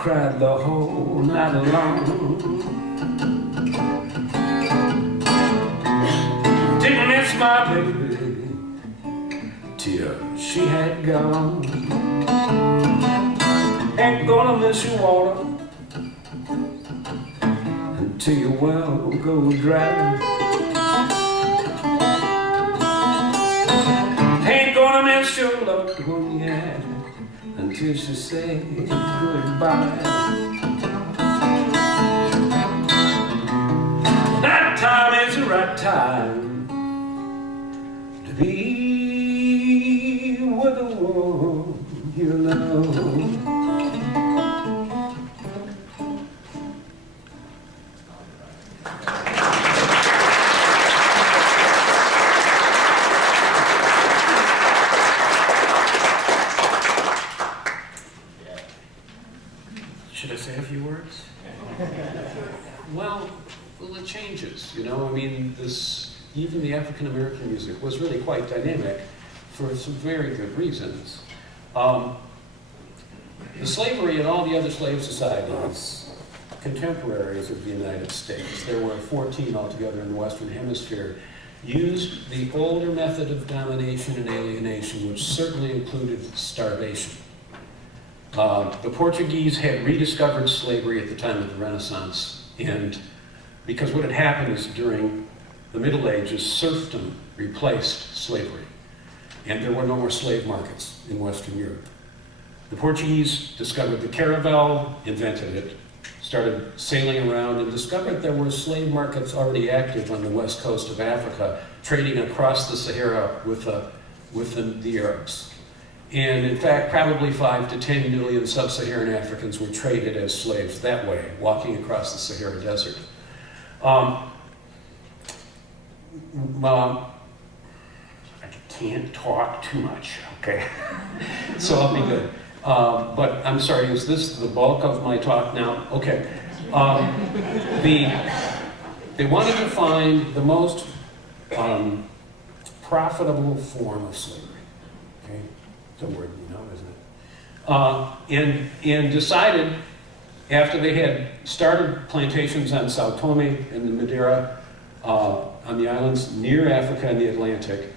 cried the whole night long. Didn't miss my baby till she had gone. Ain't gonna miss your water until your well go dry. Ain't gonna miss your loved one yet until she said goodbye. That time is the right time to be with the one you love. Should I say a few words? Well, it changes, you know. I mean, even the African American music was really quite dynamic for some very good reasons. The slavery and all the other slave societies, contemporaries of the United States, there were 14 altogether in the Western Hemisphere, used the older method of domination and alienation, which certainly included starvation. The Portuguese had rediscovered slavery at the time of the Renaissance, and because what had happened is during the Middle Ages, serfdom replaced slavery, and there were no more slave markets in Western Europe. The Portuguese discovered the caravel, invented it, started sailing around, and discovered there were slave markets already active on the west coast of Africa, trading across the Sahara with the Arabs. And in fact, probably 5 to 10 million sub-Saharan Africans were traded as slaves that way, walking across the Sahara Desert. I can't talk too much, okay? So I'll be good. But I'm sorry, is this the bulk of my talk now? Okay. They wanted to find the most profitable form of slavery. Okay? It's a word you know, isn't it? And decided, after they had started plantations on Sao Tome and the Madeira, on the islands near Africa and the Atlantic,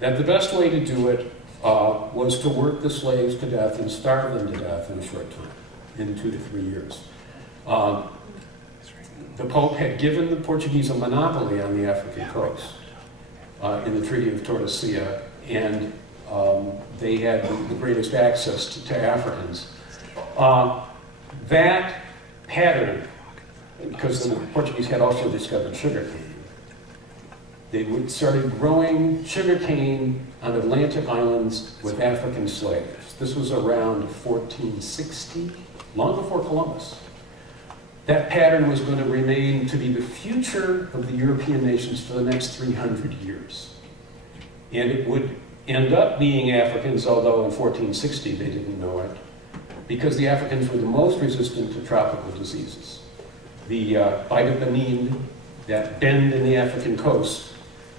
that the best way to do it was to work the slaves to death and starve them to death in a short time, in 2 to 3 years. The Pope had given the Portuguese a monopoly on the African coast in the Treaty of Tordesillas, and they had the greatest access to Africans. That pattern, because the Portuguese had also discovered sugarcane, they started growing sugarcane on Atlantic islands with African slaves. This was around 1460, long before Columbus. That pattern was going to remain to be the future of the European nations for the next 300 years. And it would end up being Africans, although in 1460 they didn't know it, because the Africans were the most resistant to tropical diseases. The bite of Benin, that bend in the African coast,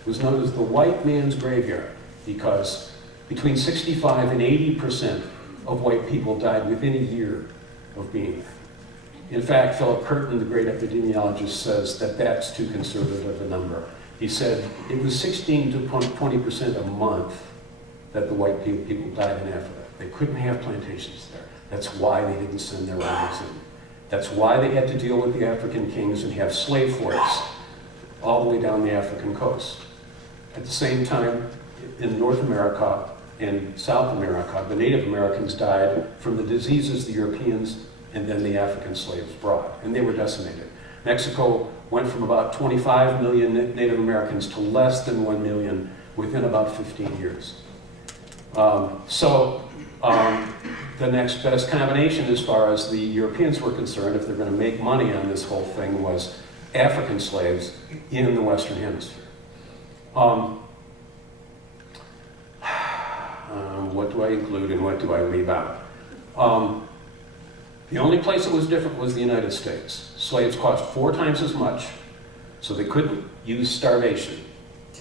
was known as the white man's graveyard, because between 65 and 80% of white people died within a year of being there. In fact, Philip Curtin, the great epidemiologist, says that that's too conservative a number. He said it was 16 to 20% a month that the white people died in Africa. They couldn't have plantations there. That's why they didn't send their wives in. That's why they had to deal with the African kings and have slave forts all the way down the African coast. At the same time, in North America and South America, the Native Americans died from the diseases the Europeans and then the African slaves brought, and they were decimated. Mexico went from about 25 million Native Americans to less than 1 million within about 15 years. The next best combination as far as the Europeans were concerned, if they're going to make money on this whole thing, was African slaves in the Western Hemisphere. What do I include and what do I leave out? The only place that was different was the United States. Slaves cost 4 times as much, so they couldn't use starvation.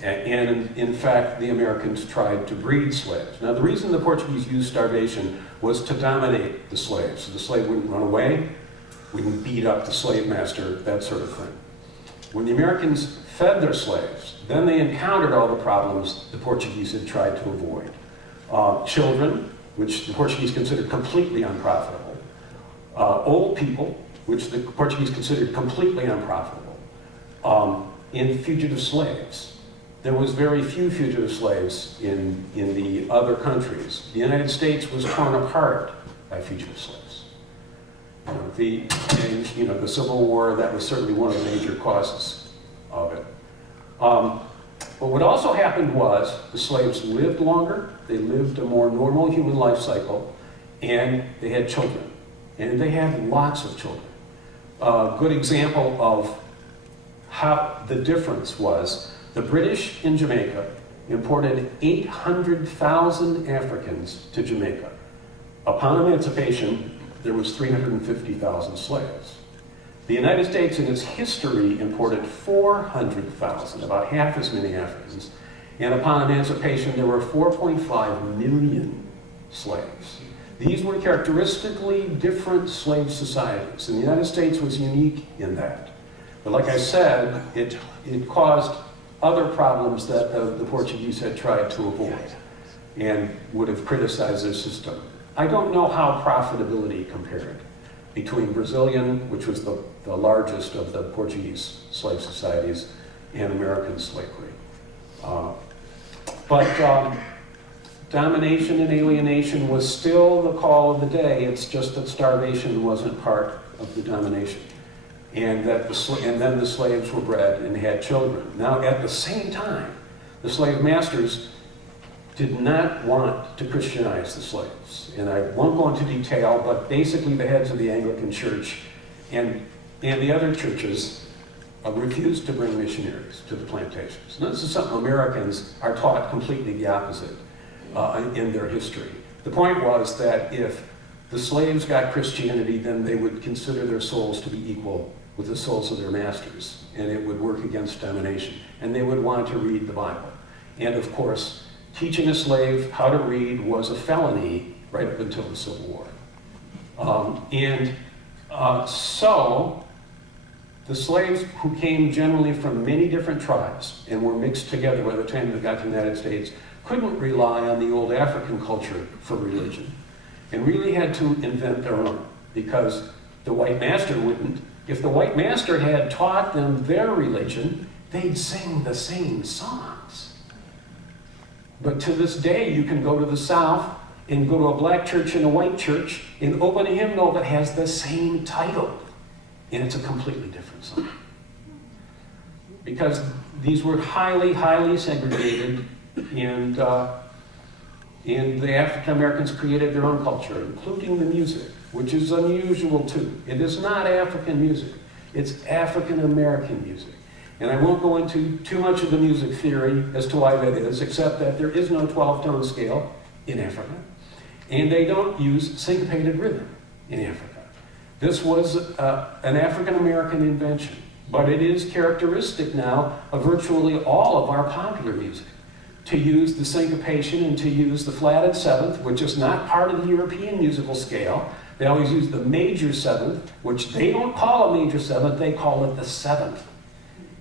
And in fact, the Americans tried to breed slaves. Now, the reason the Portuguese used starvation was to dominate the slave. So the slave wouldn't run away, wouldn't beat up the slave master, that sort of thing. When the Americans fed their slaves, then they encountered all the problems the Portuguese had tried to avoid. Children, which the Portuguese considered completely unprofitable. Old people, which the Portuguese considered completely unprofitable. And fugitive slaves. There was very few fugitive slaves in the other countries. The United States was torn apart by fugitive slaves. The Civil War, that was certainly one of the major causes of it. But what also happened was the slaves lived longer, they lived a more normal human life cycle, and they had children. And they had lots of children. A good example of how the difference was, the British in Jamaica imported 800,000 Africans to Jamaica. Upon emancipation, there was 350,000 slaves. The United States in its history imported 400,000, about half as many Africans, and upon emancipation there were 4.5 million slaves. These were characteristically different slave societies, and the United States was unique in that. But like I said, it caused other problems that the Portuguese had tried to avoid and would have criticized their system. I don't know how profitability compared between Brazilian, which was the largest of the Portuguese slave societies, and American slavery. But domination and alienation was still the call of the day. It's just that starvation wasn't part of the domination. And then the slaves were bred and had children. Now, at the same time, the slave masters did not want to Christianize the slaves. And I won't go into detail, but basically the heads of the Anglican Church and the other churches refused to bring missionaries to the plantations. Now, this is something Americans are taught completely the opposite in their history. The point was that if the slaves got Christianity, then they would consider their souls to be equal with the souls of their masters, and it would work against domination. And they would want to read the Bible. And of course, teaching a slave how to read was a felony right up until the Civil War. So the slaves, who came generally from many different tribes and were mixed together by the time they got to the United States, couldn't rely on the old African culture for religion and really had to invent their own, because the white master wouldn't. If the white master had taught them their religion, they'd sing the same songs. But to this day, you can go to the South and go to a black church and a white church and open a hymnal that has the same title, and it's a completely different song. Because these were highly, highly segregated, and the African Americans created their own culture, including the music, which is unusual too. It is not African music, it's African American music. And I won't go into too much of the music theory as to why that is, except that there is no 12-tone scale in Africa, and they don't use syncopated rhythm in Africa. This was an African American invention, but it is characteristic now of virtually all of our popular music, to use the syncopation and to use the flatted seventh, which is not part of the European musical scale. They always use the major seventh, which they don't call a major seventh, they call it the seventh,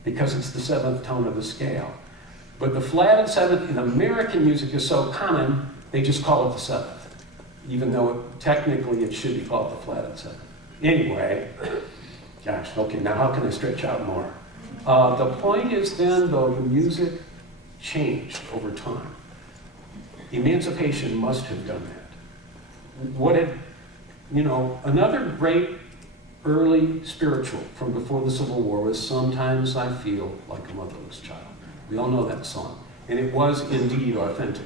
because it's the seventh tone of the scale. But the flatted seventh in American music is so common, they just call it the seventh, even though technically it should be called the flatted seventh. Anyway, gosh, okay, now how can I stretch out more? The point is then, though, the music changed over time. Emancipation must have done that. Another great early spiritual from before the Civil War was "Sometimes I Feel Like a Motherless Child." We all know that song, and it was indeed authentic.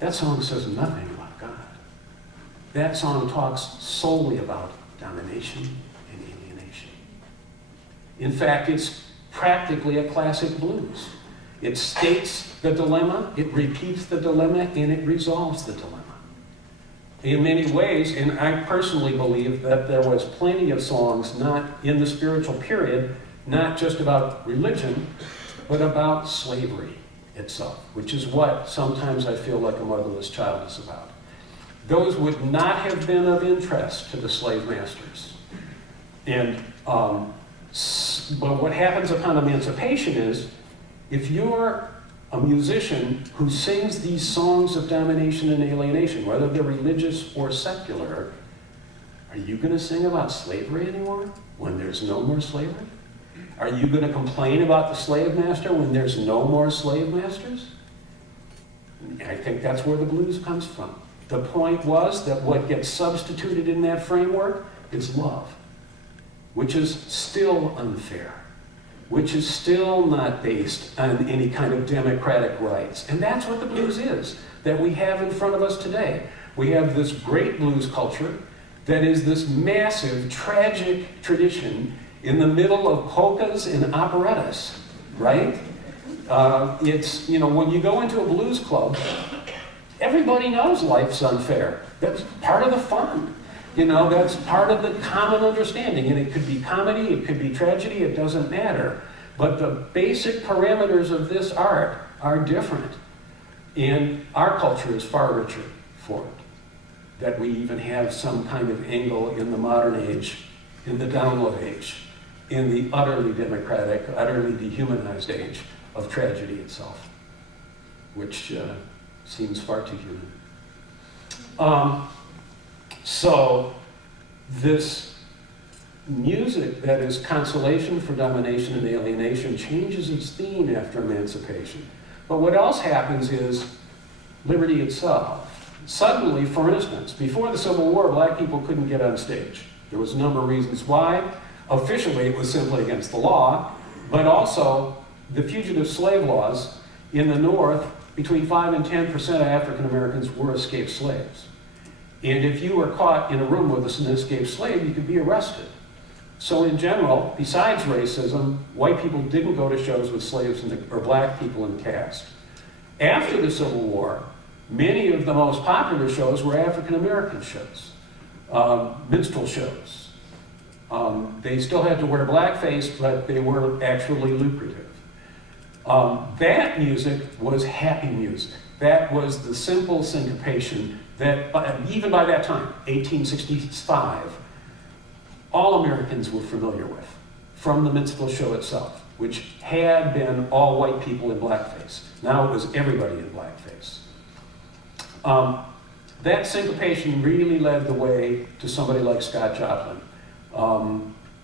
That song says nothing about God. That song talks solely about domination and alienation. In fact, it's practically a classic blues. It states the dilemma, it repeats the dilemma, and it resolves the dilemma. In many ways, and I personally believe that there was plenty of songs not in the spiritual period, not just about religion, but about slavery itself, which is what Sometimes I Feel Like a Motherless Child is about. those would not have been of interest to the slave masters. And, but what happens upon emancipation is, if you're a musician who sings these songs of domination and alienation, whether they're religious or secular, are you going to sing about slavery anymore when there's no more slavery? Are you going to complain about the slave master when there's no more slave masters? I think that's where the blues comes from. The point was that what gets substituted in that framework is love, which is still unfair, which is still not based on any kind of democratic rights. And that's what the blues is that we have in front of us today. We have this great blues culture that is this massive, tragic tradition in the middle of polkas and operettas, right? It's, you know, when you go into a blues club, everybody knows life's unfair. That's part of the fun. You know, that's part of the common understanding. And it could be comedy, it could be tragedy, it doesn't matter. But the basic parameters of this art are different. And our culture is far richer for it. That we even have some kind of angle in the modern age, in the download age, in the utterly democratic, utterly dehumanized age of tragedy itself, which seems far too human. So this music that is consolation for domination and alienation changes its theme after emancipation. But what else happens is liberty itself. Suddenly, for instance, before the Civil War, black people couldn't get on stage. There was a number of reasons why. Officially, it was simply against the law, but also the fugitive slave laws in the North, between 5 and 10% of African Americans were escaped slaves. And if you were caught in a room with an escaped slave, you could be arrested. So in general, besides racism, white people didn't go to shows with slaves or black people in the cast. After the Civil War, many of the most popular shows were African American shows, minstrel shows. They still had to wear blackface, but they were actually lucrative. That music was happy music. That was the simple syncopation that, even by that time, 1865, all Americans were familiar with, from the minstrel show itself, which had been all white people in blackface. Now it was everybody in blackface. That syncopation really led the way to somebody like Scott Joplin,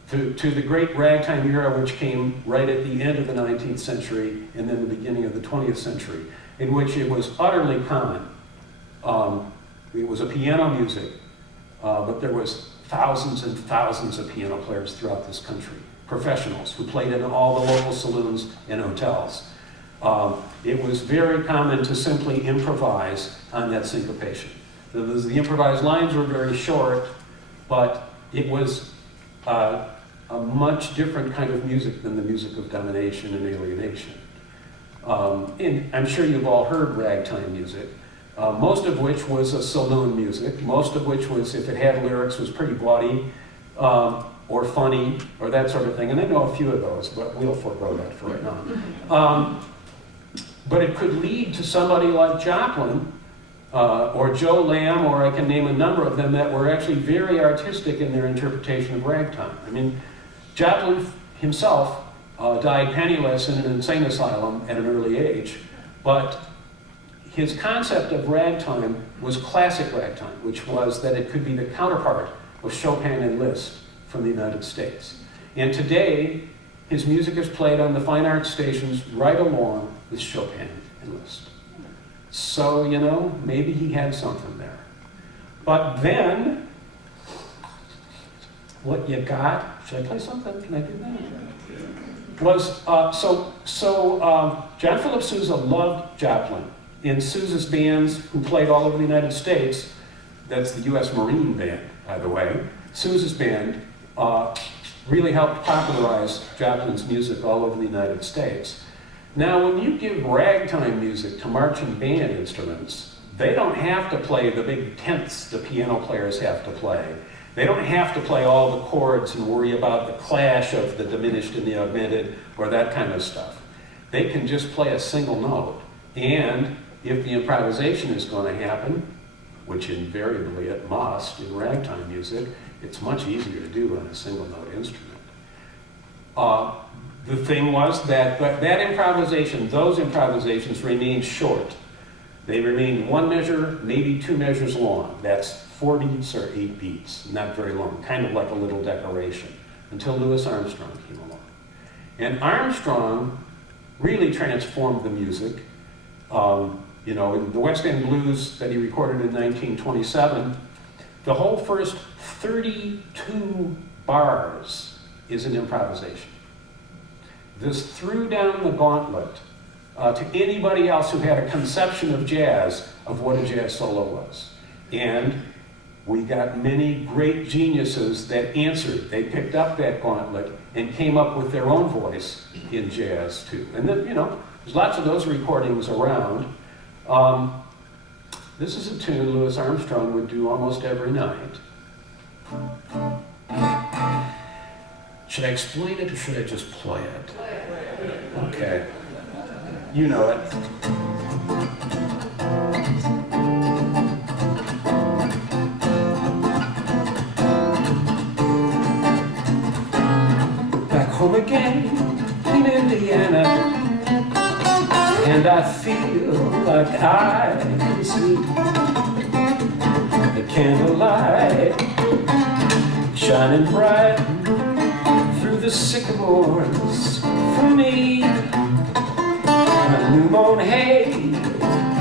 to the great ragtime era, which came right at the end of the 19th century and then the beginning of the 20th century, in which it was utterly common. It was a piano music, but there was thousands and thousands of piano players throughout this country, professionals who played in all the local saloons and hotels. It was very common to simply improvise on that syncopation. The improvised lines were very short, but it was a much different kind of music than the music of domination and alienation. And I'm sure you've all heard ragtime music, most of which was a saloon music, most of which was, if it had lyrics, was pretty bawdy or funny or that sort of thing. And I know a few of those, but we'll forego that for right now. But it could lead to somebody like Joplin or Joe Lamb, or I can name a number of them that were actually very artistic in their interpretation of ragtime. I mean, Joplin himself died penniless in an insane asylum at an early age, but his concept of ragtime was classic ragtime, which was that it could be the counterpart of Chopin and Liszt from the United States. And today, his music is played on the fine arts stations right along with Chopin and Liszt. So, you know, maybe he had something there. But then, what you got, should I play something? Can I do that? Was, John Philip Sousa loved Joplin. In Sousa's bands, who played all over the United States, that's the U.S. Marine Band, by the way, Sousa's band really helped popularize Joplin's music all over the United States. Now, when you give ragtime music to marching band instruments, they don't have to play the big tenths the piano players have to play. They don't have to play all the chords and worry about the clash of the diminished and the augmented or that kind of stuff. They can just play a single note. And if the improvisation is going to happen, which invariably it must in ragtime music. It's much easier to do on a single note instrument. The thing was that those improvisations remained short. They remained 1 measure, maybe 2 measures long. That's 4 beats or 8 beats, not very long, kind of like a little decoration, until Louis Armstrong came along. And Armstrong really transformed the music. You know, in the West End Blues that he recorded in 1927, the whole first 32 bars is an improvisation. This threw down the gauntlet to anybody else who had a conception of jazz, of what a jazz solo was. And we got many great geniuses that answered. They picked up that gauntlet and came up with their own voice in jazz too. And then, you know, there's lots of those recordings around. This is a tune Louis Armstrong would do almost every night. Should I explain it or should I just play it? Okay. You know it. Back home again in Indiana, and I feel like I can see the candlelight shining bright through the sycamores for me. A new mown hay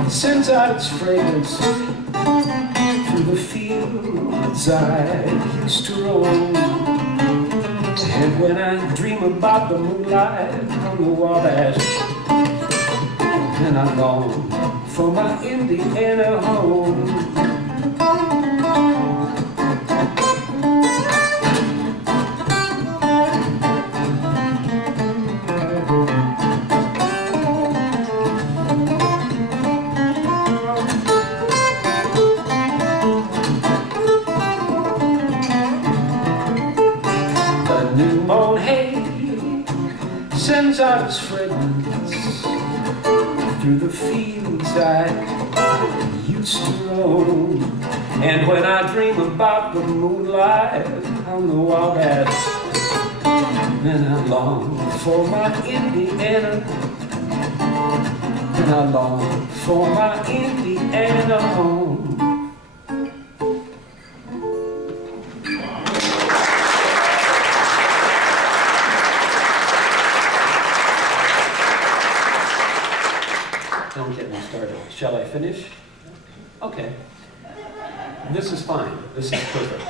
sends out its fragrance through the fields I used to roam. And when I dream about the moonlight on the Wabash, and I long for my Indiana home. The new mown hay sends out its fragrance through the fields I used to roam. And when I dream about the moonlight on the Wabash, then I long for my Indiana, and I long for my Indiana home. Don't get me started. Shall I finish? Okay. This is fine. This is perfect.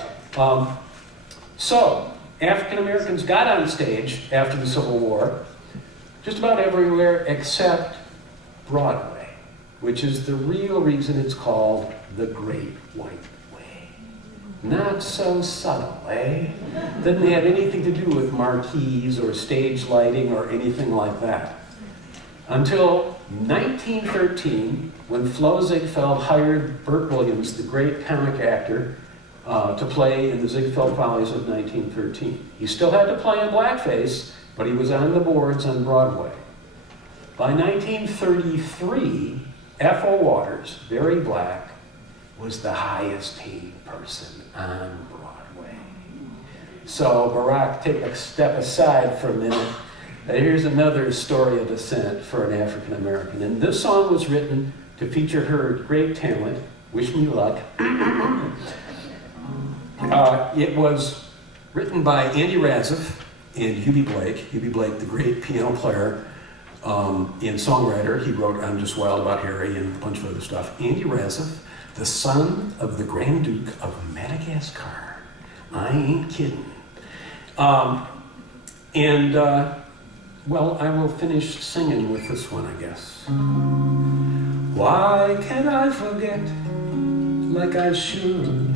So, African Americans got on stage after the Civil War, just about everywhere except Broadway, which is the real reason it's called the Great White Way. Not so subtle, eh? Doesn't have anything to do with marquees or stage lighting or anything like that. Until 1913, when Flo Ziegfeld hired Burt Williams, the great comic actor, to play in the Ziegfeld Follies of 1913. He still had to play in blackface, but he was on the boards on Broadway. By 1933, Ethel Waters, very black, was the highest paid person on Broadway. So Barack, take a step aside for a minute. Here's another story of ascent for an African American. And this song was written to feature her great talent. Wish me luck. It was written by Andy Razif and Hubie Blake. Hubie Blake, the great piano player and songwriter. He wrote I'm Just Wild About Harry and a bunch of other stuff. Andy Razif, the son of the Grand Duke of Madagascar. I ain't kidding. Well, I will finish singing with this one, I guess. Why can't I forget like I should?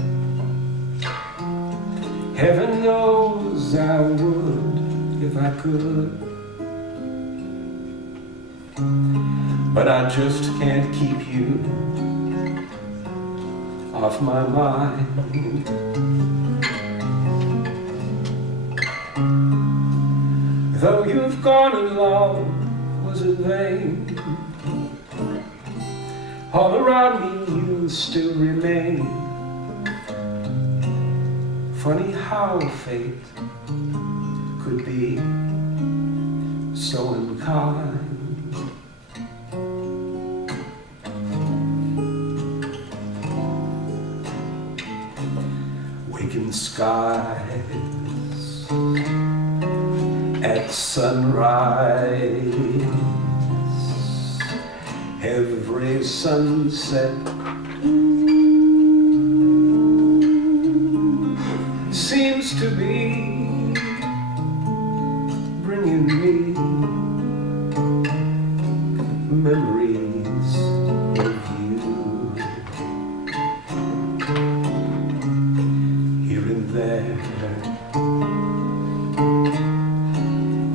Heaven knows I would if I could. But I just can't keep you off my mind. Though you've gone and love was in vain, all around me you still remain. Funny how fate could be so unkind. Waking skies at sunrise, every sunset seems to be bringing me memories of you. Here and there,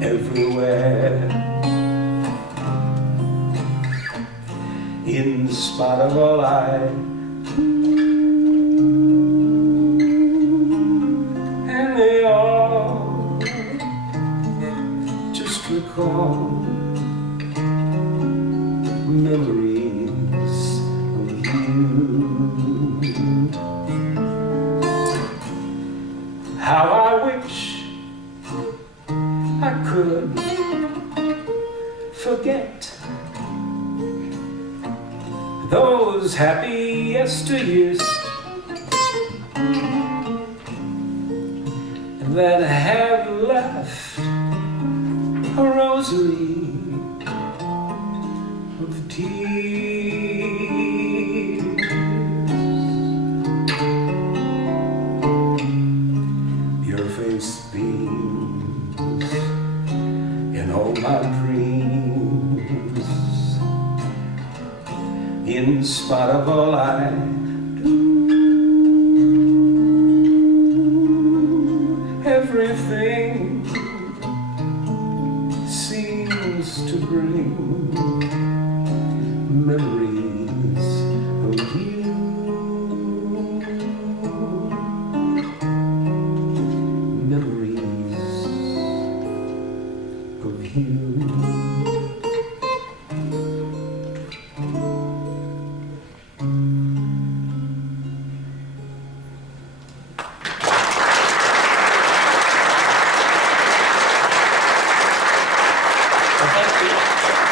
everywhere, in spite of all I and they all just recall memories of you. How I wish I could forget those happy yesteryears that have left a rosary of tears. Your face beams in all my dreams, in spite of all I do. Everything seems to bring memories of you. Memories of you. Thank you.